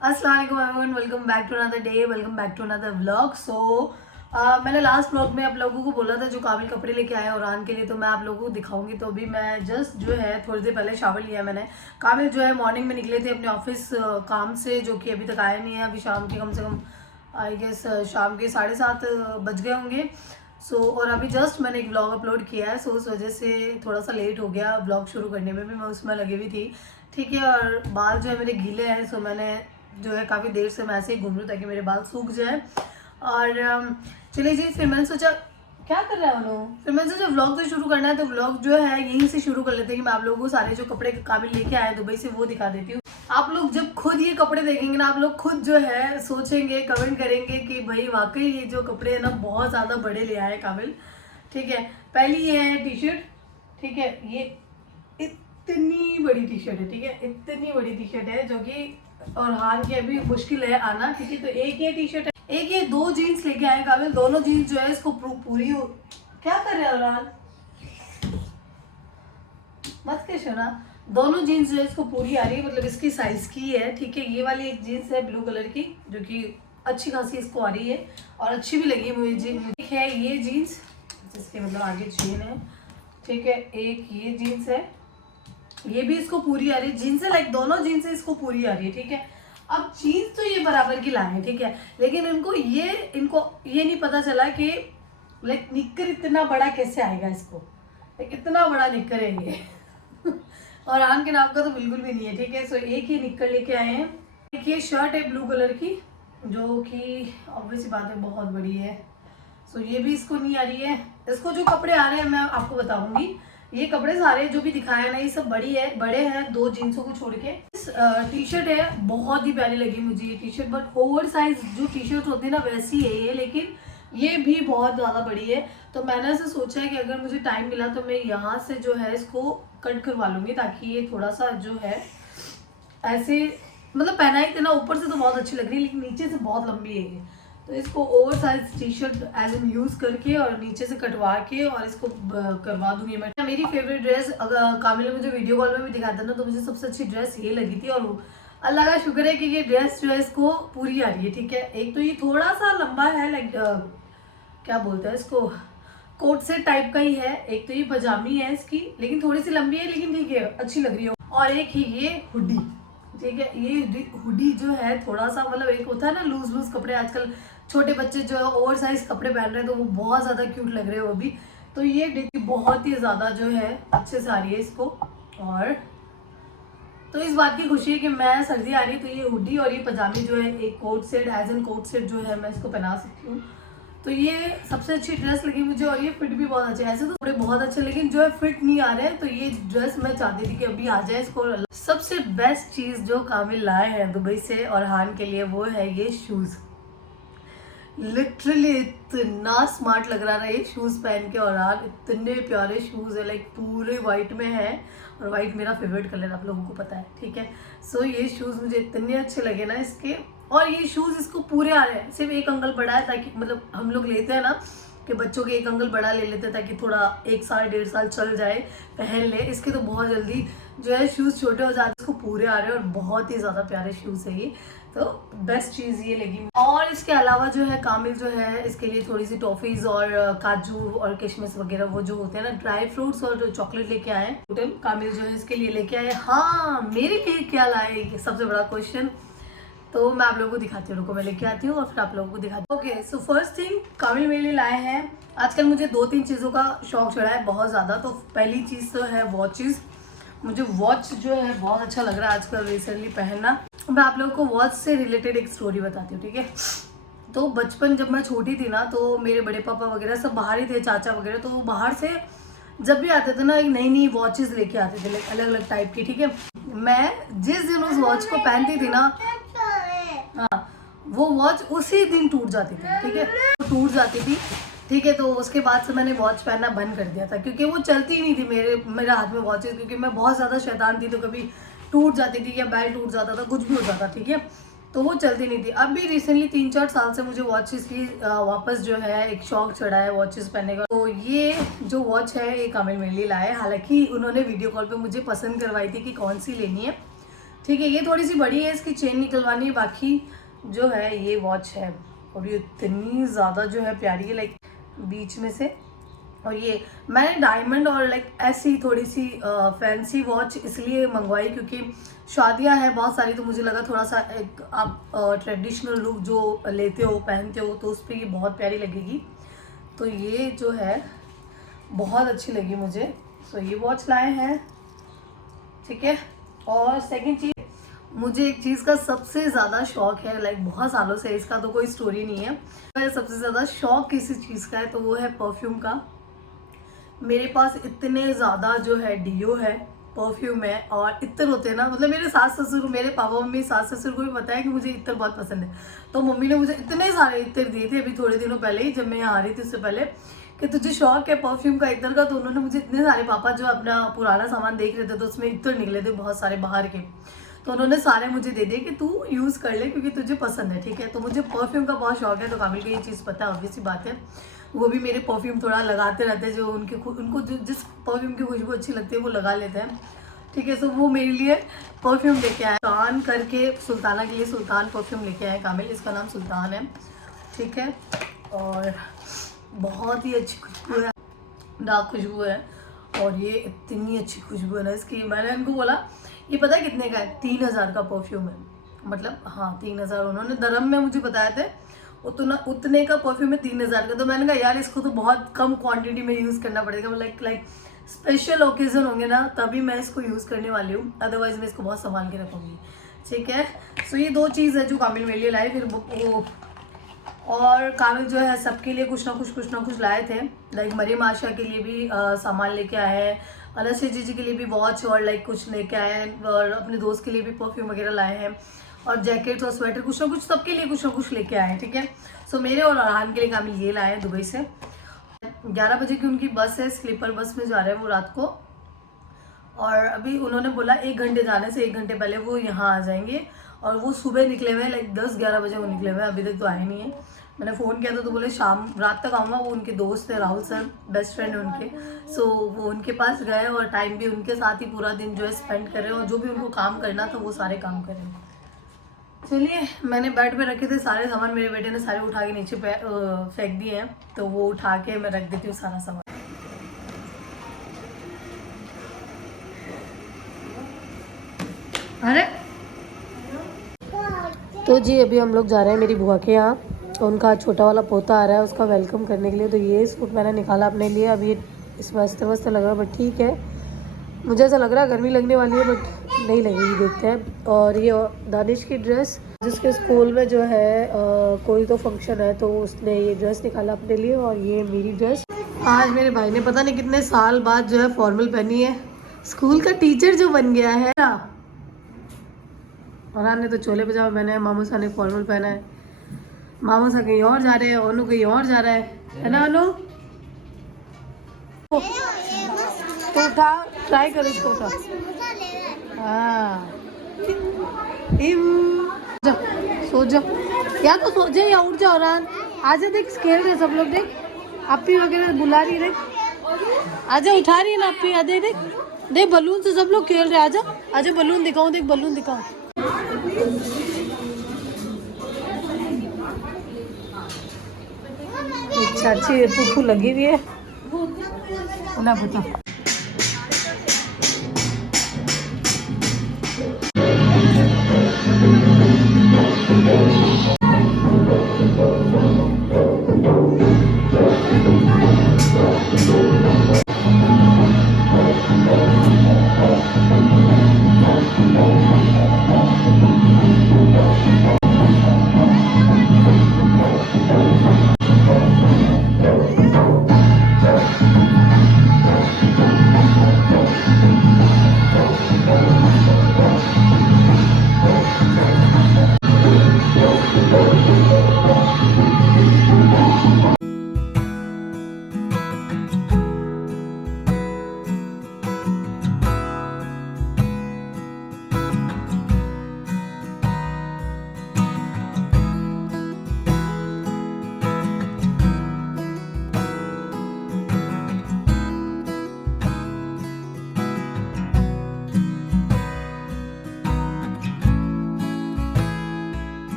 अस्सलाम वालेकुम everyone, welcome back to another day, welcome back to another vlog. मैंने last vlog में आप लोगों को बोला था जो काबिल कपड़े लेके आए उरान के लिए, तो मैं आप लोगों को दिखाऊंगी। तो अभी मैं जस्ट जो है थोड़ी देर पहले शावर लिया मैंने। काबिल जो है मॉर्निंग में निकले थे अपने ऑफिस काम से, जो कि अभी तक आया नहीं है। अभी शाम के कम से कम आई गेस शाम के 7:30 बज गए होंगे। और अभी जस्ट मैंने एक व्लॉग अपलोड किया है। उस वजह से थोड़ा सा लेट हो गया व्लॉग शुरू करने में भी, मैं उसमें लगी हुई थी। ठीक है, और बाल जो है मेरे गीले हैं, सो मैंने जो है काफ़ी देर से मैं ऐसे ही घूम रही हूँ ताकि मेरे बाल सूख जाए। और चलिए जी, फिर मैंने सोचा क्या कर रहा है उन्होंने, फिर मैंने सोचा व्लॉग तो शुरू करना है, तो व्लॉग जो है यहीं से शुरू कर लेते हैं कि मैं आप लोगों को सारे जो कपड़े काबिल लेके आए दुबई से वो दिखा देती हूँ। आप लोग जब खुद ये कपड़े देखेंगे ना, आप लोग खुद जो है सोचेंगे, कमेंट करेंगे कि भाई वाकई ये जो कपड़े है ना बहुत ज़्यादा बड़े ले आए काबिल। ठीक है, पहली ये है टी शर्ट। ठीक है, ये इतनी बड़ी टी शर्ट है। ठीक है, इतनी बड़ी टी शर्ट है जो कि और हाल की अभी मुश्किल है आना। ठीक है, तो एक ये टी शर्ट है, एक ये दो जीन्स लेके आए काबिल। दोनों जीन्स जो है इसको पूरी हो, क्या कर रहे हो रान, मत कैसे ना। दोनों जीन्स जो है इसको पूरी आ रही है, मतलब इसकी साइज की है। ठीक है, ये वाली एक जीन्स है ब्लू कलर की जो कि अच्छी खासी इसको आ रही है और अच्छी भी लगी मुझे। है ये जीन्स जिसके मतलब आगे चेन है। ठीक है, एक ये जीन्स है, ये भी इसको पूरी आ रही है। जीन्स है लाइक दोनों जीन्स है इसको पूरी आ रही है। ठीक है, अब जीन्स तो ये बराबर की लाए हैं। ठीक है, लेकिन इनको ये नहीं पता चला कि लाइक निक्कर इतना बड़ा कैसे आएगा इसको, लाइक इतना बड़ा निक्कर है ये और आन के नाम का तो बिल्कुल भी नहीं है। ठीक है, सो एक ही निक्कर लेके आए हैं। एक ये शर्ट है ब्लू कलर की जो कि ऑब्वियसली बात है बहुत बड़ी है। सो ये भी इसको नहीं आ रही है। इसको जो कपड़े आ रहे हैं मैं आपको बताऊंगी। ये कपड़े सारे जो भी दिखाए ना ये सब बड़े हैं, दो जींसों को छोड़ के। टी शर्ट है, बहुत ही प्यारी लगी मुझे ये T shirt, but over size जो टी शर्ट होती है ना वैसी है ये, लेकिन ये भी बहुत ज़्यादा बड़ी है। तो मैंने ऐसे सोचा है कि अगर मुझे टाइम मिला तो मैं यहाँ से जो है इसको कट करवा लूँगी, ताकि ये थोड़ा सा जो है ऐसे मतलब पहना ही ना, ऊपर से तो बहुत अच्छी लग रही है लेकिन नीचे से बहुत लंबी है ये। तो इसको over size T shirt as an use करके और नीचे से कटवा के और इसको करवा दूंगी मैं। मेरी फेवरेट ड्रेस, अगर कामिल ने मुझे वीडियो कॉल में भी दिखाया था ना, तो मुझे सबसे अच्छी ड्रेस ये लगी थी। और अल्लाह का शुक्र है कि ये ड्रेस जो है इसको पूरी आ रही है। ठीक है, एक तो ये थोड़ा सा लंबा है, लाइक क्या बोलते हैं इसको, कोट सेट टाइप का ही है। एक तो ये पजामी है इसकी, लेकिन थोड़ी सी लंबी है, लेकिन ठीक है अच्छी लग रही है। और एक ही ये हुडी। ठीक है, ये हुडी जो है थोड़ा सा मतलब, एक होता है ना लूज लूज कपड़े, आजकल छोटे बच्चे जो है ओवर साइज कपड़े पहन रहे हैं तो वो बहुत ज़्यादा क्यूट लग रहे हैं वो भी। तो ये बहुत ही ज़्यादा जो है अच्छे से आ रही है इसको। और तो इस बात की खुशी है कि मैं सर्दी आ रही है तो ये हुडी और ये पजामी जो है एक coat set as an coat set जो है मैं इसको पहना सकती हूँ। तो ये सबसे अच्छी ड्रेस लगी मुझे और ये फिट भी बहुत अच्छे है। ऐसे तो कपड़े बहुत अच्छे, लेकिन जो है फिट नहीं आ रहे हैं, तो ये ड्रेस मैं चाहती थी कि अभी आ जाए इसको। सबसे बेस्ट चीज़ जो कामिल लाए हैं दुबई से और हान के लिए वो है ये शूज़। लिटरली इतना स्मार्ट लग रहा है ये शूज़ पहन के, और यार इतने प्यारे शूज़ है, लाइक पूरे वाइट में है और वाइट मेरा फेवरेट कलर आप लोगों को पता है। ठीक है, सो ये शूज़ मुझे इतने अच्छे लगे ना इसके। और ये शूज़ इसको पूरे आ रहे हैं, सिर्फ एक अंकल बड़ा है, ताकि मतलब हम लोग लेते हैं ना कि बच्चों के एक अंकल बड़ा ले लेते हैं ताकि थोड़ा 1 साल 1.5 साल चल जाए, पहन ले। इसके तो बहुत जल्दी जो है शूज़ छोटे हो जाते हैं, इसको पूरे आ रहे हैं और बहुत ही ज़्यादा प्यारे शूज़ है ये। तो बेस्ट चीज़ ये लगी। और इसके अलावा जो है कामिल जो है इसके लिए थोड़ी सी टॉफ़ीज़ और काजू और किशमिश वगैरह वो जो होते हैं ना, ड्राई फ्रूट्स और चॉकलेट लेके आए। टोटल कामिल जो है इसके लिए लेके आए। हाँ, मेरे लिए क्या लाए सबसे बड़ा क्वेश्चन, तो मैं आप लोगों को दिखाती हूँ, रुको मैं लेके आती हूँ और फिर आप लोगों को दिखाती हूँ। ओके, सो फर्स्ट थिंग कामिल मेरे लिए लाए हैं। आजकल मुझे 2-3 चीज़ों का शौक चढ़ा है बहुत ज़्यादा। तो पहली चीज़ तो है वॉचेस। मुझे वॉच जो है बहुत अच्छा लग रहा है आजकल रिसेंटली पहनना। मैं आप लोगों को वॉच से रिलेटेड एक स्टोरी बताती हूँ। ठीक है, तो बचपन जब मैं छोटी थी ना, तो मेरे बड़े पापा वगैरह सब बाहर ही थे, चाचा वगैरह, तो वो बाहर से जब भी आते थे ना एक नई नई वॉचेस लेके आते थे, लाइक अलग अलग टाइप की। ठीक है, मैं जिस दिन उस वॉच को पहनती थी ना, हाँ, वो वॉच उसी दिन टूट जाती थी। ठीक है, टूट जाती थी। ठीक है, तो उसके बाद से मैंने वॉच पहनना बंद कर दिया था, क्योंकि वो चलती ही नहीं थी मेरे हाथ में वॉचेस, क्योंकि मैं बहुत ज़्यादा शैतान थी, तो कभी टूट जाती थी या बैल टूट जाता था, कुछ भी हो जाता। ठीक है, तो वो चलती नहीं थी। अब भी रिसेंटली 3-4 साल से मुझे वॉचेस की वापस जो है एक शौक चढ़ा है वॉचेस पहनने का। तो ये जो वॉच है ये कामिल मेरे लिए लाए, हालांकि उन्होंने वीडियो कॉल पे मुझे पसंद करवाई थी कि कौन सी लेनी है। ठीक है। ये थोड़ी सी बड़ी है, इसकी चेन निकलवानी है, बाकी जो है ये वॉच है और ये इतनी ज़्यादा जो है प्यारी है, लाइक बीच में से। और ये मैंने डायमंड और लाइक ऐसी थोड़ी सी फैंसी वॉच इसलिए मंगवाई क्योंकि शादियां हैं बहुत सारी, तो मुझे लगा थोड़ा सा एक आप ट्रेडिशनल लुक जो लेते हो पहनते हो तो उस पर ये बहुत प्यारी लगेगी। तो ये जो है बहुत अच्छी लगी मुझे। सो ये वॉच लाए हैं, ठीक है। और सेकंड चीज़, मुझे एक चीज़ का सबसे ज़्यादा शौक है, लाइक बहुत सालों से, इसका तो कोई स्टोरी नहीं है, मेरा सबसे ज़्यादा शौक किसी चीज़ का है तो वो है परफ्यूम का। मेरे पास इतने ज़्यादा जो है डीओ है, परफ्यूम है और इत्र होते हैं ना, मतलब मेरे सास ससुर, मेरे पापा मम्मी सास ससुर को भी पता है कि मुझे इत्र बहुत पसंद है। तो मम्मी ने मुझे इतने सारे इत्र दिए थे अभी थोड़े दिनों पहले ही, जब मैं यहाँ आ रही थी उससे पहले, कि तुझे शौक है परफ्यूम का, इत्र का। तो उन्होंने मुझे इतने सारे, पापा जो अपना पुराना सामान देख रहे थे तो उसमें इत्र निकले थे बहुत सारे बाहर के, तो उन्होंने सारे मुझे दे दिए कि तू यूज़ कर ले क्योंकि तुझे पसंद है, ठीक है। तो मुझे परफ्यूम का बहुत शौक है, तो काबिल को ये चीज़ पता है, ऑब्वियस सी बात है। वो भी मेरे परफ्यूम थोड़ा लगाते रहते हैं, जो उनको जो जिस परफ्यूम की खुशबू अच्छी लगती है वो लगा लेते हैं, ठीक है। सो वो मेरे लिए परफ्यूम लेके आए, सुल्तान करके, सुल्ताना के लिए सुल्तान परफ्यूम लेके आए कामिल, इसका नाम सुल्तान है, ठीक है। और बहुत ही अच्छी खुशबू है, डार्क खुशबू है, और ये इतनी अच्छी खुशबू है ना इसकी। मैंने उनको बोला ये पता है कितने का है, 3000 का परफ्यूम है, मतलब हाँ 3000, उन्होंने दरम में मुझे बताया थे, उतने का परफ्यूम है 3000 का। तो मैंने कहा यार इसको तो बहुत कम क्वांटिटी में यूज़ करना पड़ेगा, लाइक स्पेशल ओकेजन होंगे ना तभी मैं इसको यूज़ करने वाली हूँ, अदरवाइज मैं इसको बहुत संभाल के रखूँगी, ठीक है। सो ये दो चीज़ है जो कामिल मेरे लिए लाए। फिर वो और कामिल जो है सबके लिए कुछ ना कुछ लाए थे, लाइक मरियम आशा के लिए भी सामान लेके आए हैं, अलसी जी के लिए भी वॉच और लाइक कुछ लेके आए हैं, और अपने दोस्त के लिए भी परफ्यूम वगैरह लाए हैं, और जैकेट्स और स्वेटर कुछ ना कुछ सबके लिए कुछ ना कुछ लेके आए हैं, ठीक है। सो मेरे और अरहान के लिए कामिल ये लाए हैं दुबई से। 11 बजे की उनकी बस है, स्लीपर बस में जा रहे हैं वो रात को, और अभी उन्होंने बोला 1 घंटे जाने से 1 घंटे पहले वो यहाँ आ जाएंगे, और वो सुबह निकले हुए हैं, लाइक 10-11 बजे वो निकले हुए हैं, अभी तक तो आए नहीं है। मैंने फ़ोन किया था तो बोले शाम रात तक आऊँगा। वो उनके दोस्त है, राहुल सर, बेस्ट फ्रेंड है उनके, सो वो उनके पास गए और टाइम भी उनके साथ ही पूरा दिन जो है स्पेंड करें, और जो भी उनको काम करना था वो सारे काम करें। चलिए, मैंने बेड पे रखे थे सारे सामान, मेरे बेटे ने सारे उठा के नीचे फेंक दिए हैं, तो वो उठा के मैं रख देती हूँ सारा सामान। अरे तो जी अभी हम लोग जा रहे हैं मेरी बुआ के यहाँ, उनका छोटा वाला पोता आ रहा है, उसका वेलकम करने के लिए। तो ये सूट मैंने निकाला अपने लिए, अभी इसमें अस्ते लग रहा है बट ठीक है, मुझे ऐसा लग रहा है गर्मी लगने वाली है बट नहीं लगेगी, देखते हैं। और ये दानिश की ड्रेस, जिसके स्कूल में जो है कोई तो फंक्शन है तो उसने ये ड्रेस निकाला अपने लिए, और ये मेरी ड्रेस। आज मेरे भाई ने पता नहीं कितने साल बाद जो है फॉर्मल पहनी है, स्कूल का टीचर जो बन गया है ना। और ने तो चोले पजामा पहना है, मामू सा ने फॉर्मल पहना है, मामू सा कहीं और जा रहे हैं, अनु कहीं और जा रहा है ना अनु। तो उठा, ट्राई करो इसको, उठा। हाँ जा, सो जा, या तो सो जा या उठ जाओ। रान आजा, देख खेल रहे सब लोग, देख अपी वगैरह बुला रही, देख आजा, उठा रही है ना अपी, देख देख देख बलून से सब लोग खेल रहे। आजा आजा, बलून दिखाऊं, देख बलून दिखाऊं। चाची पुप्पू लगी हुई है ना, बता।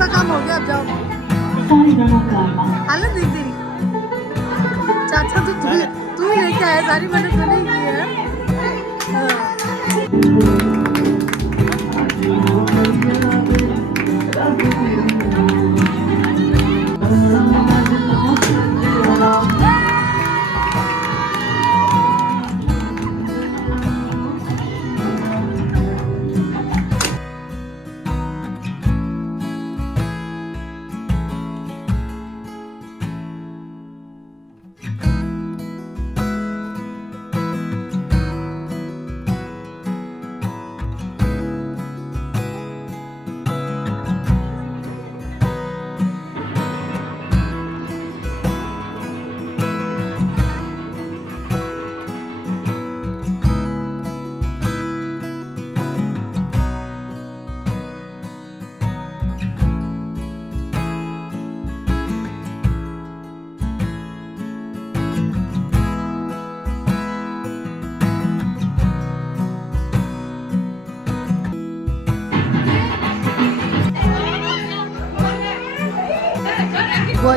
आपका काम हो गया, अब जाओ। हालत देख तेरी चाचा, तो तू ही लेके आया, सारी मदद मैंने ही की है।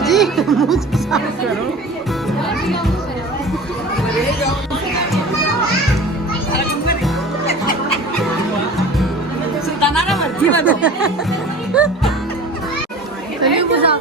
जी मुझे साफ करो। सुल्ताना का मर्जी बनो। चलिए बुझा।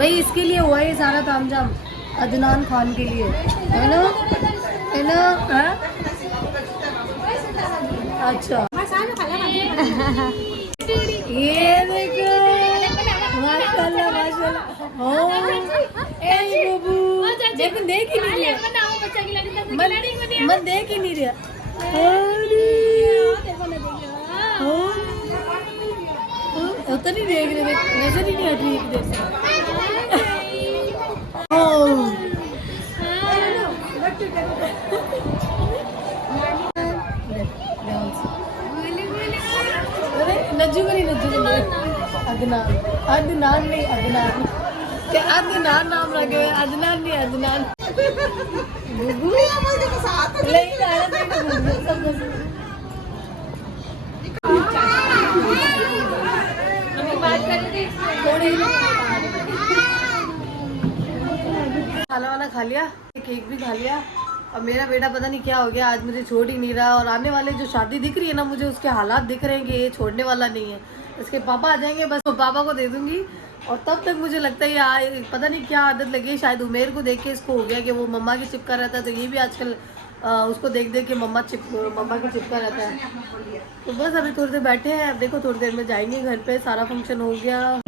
भाई इसके लिए हुआ ये सारा तामझाम, अदनान खान के लिए, है ना, है ना? अच्छा ये देखो, माशाल्लाह माशाल्लाह। हो ए बाबू, देखो देख ही नहीं रहा, मन देख ही नहीं रहा। होता नहीं देख रहे, नजर ही नहीं हट रही एक देर से। नज्जू को नहीं, नज्जू को नहीं, अदनान, अदनान नहीं, अदनान क्या, अदनान नाम रखे हुए, अदनान नहीं, अदनान। खाना वाना खा लिया, केक भी खा लिया, और मेरा बेटा पता नहीं क्या हो गया, आज मुझे छोड़ ही नहीं रहा। और आने वाले जो शादी दिख रही है ना, मुझे उसके हालात दिख रहे हैं कि ये छोड़ने वाला नहीं है। इसके पापा आ जाएंगे, बस तो पापा को दे दूंगी, और तब तक मुझे लगता है यार पता नहीं क्या आदत लगी है, शायद उमेर को देख के इसको हो गया कि वो मम्मा की चिपका रहता है, तो ये भी आजकल उसको देख देख के मम्मा की चिपका रहता है। तो बस अभी थोड़ी देर बैठे हैं, अब देखो थोड़ी देर में जाएंगे घर पे, सारा फंक्शन हो गया।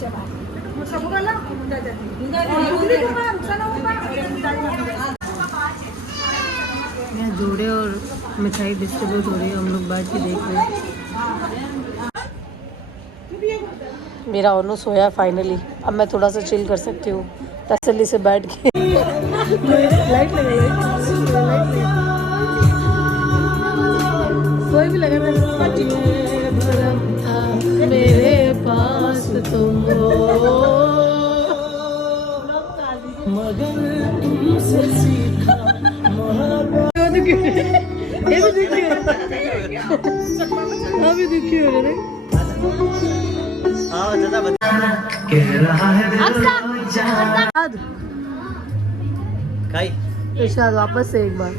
यहाँ जोड़े और मिठाई डिस्ट्रीब्यूट हो रही है, हम लोग बैठ के देख रहे हैं। मेरा ओनू सोया फाइनली, अब मैं थोड़ा सा चिल कर सकती हूँ तसल्ली से बैठ के। लाइट लगाइए, कोई भी लगा मेरे पास तुम हो मगर तुमसे सीखा ये तो दुखी हो अभी दुखी हो रहे इरशाद वापस से एक बार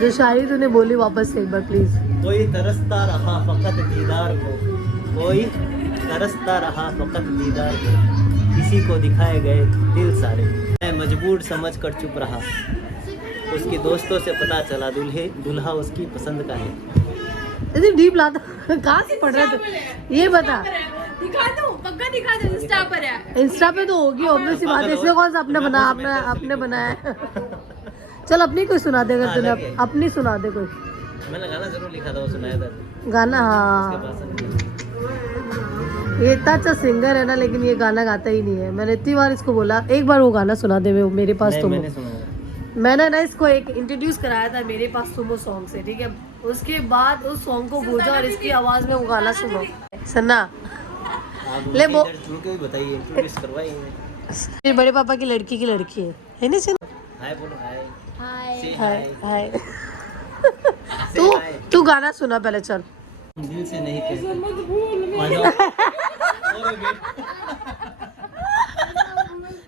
जो शायरी तूने बोली वापस से एक बार प्लीज। कोई तरसता रहा फकत दीदार को, कोई तरसता रहा फकत दीदार को, किसी को दिखाए गए दिल सारे, मैं मजबूर समझ कर चुप रहा, उसके दोस्तों से पता चला दुल्हा उसकी पसंद का है। इतनी डीप लाता कहाँ से पढ़ रहा था ये बता। दिखा दो, पक्का दिखा दो, इंस्टा पर है। इंस्टा पे तो होगी ऑब्वियस सी बात है, इसमें कौन सा अपने बना अपने बनाया है। चल अपनी कोई सुना दे, अगर तूने अपनी सुना दे कोई। मैंने गाना जरूर लिखा था, वो सुनाया था गाना। हाँ ये इतना अच्छा सिंगर है ना, लेकिन ये गाना गाता ही नहीं है। मैंने इतनी बार इसको बोला एक बार वो गाना सुना दे मेरे पास तुम हो। मैंने ना इसको एक इंट्रोड्यूस कराया था मेरे पास तुम हो सॉन्ग से, ठीक है। उसके बाद उस सॉन्ग को भेजा और इसकी आवाज में वो गाना सुनो। सन्ना ले वो बताइए, इंट्रोड्यूस करवाइए। मेरे बड़े पापा की लड़की है ना सुन। हाय बोलो, हाय हाय हाय। तू गाना सुना पहले, चल। दिल से नहीं कहते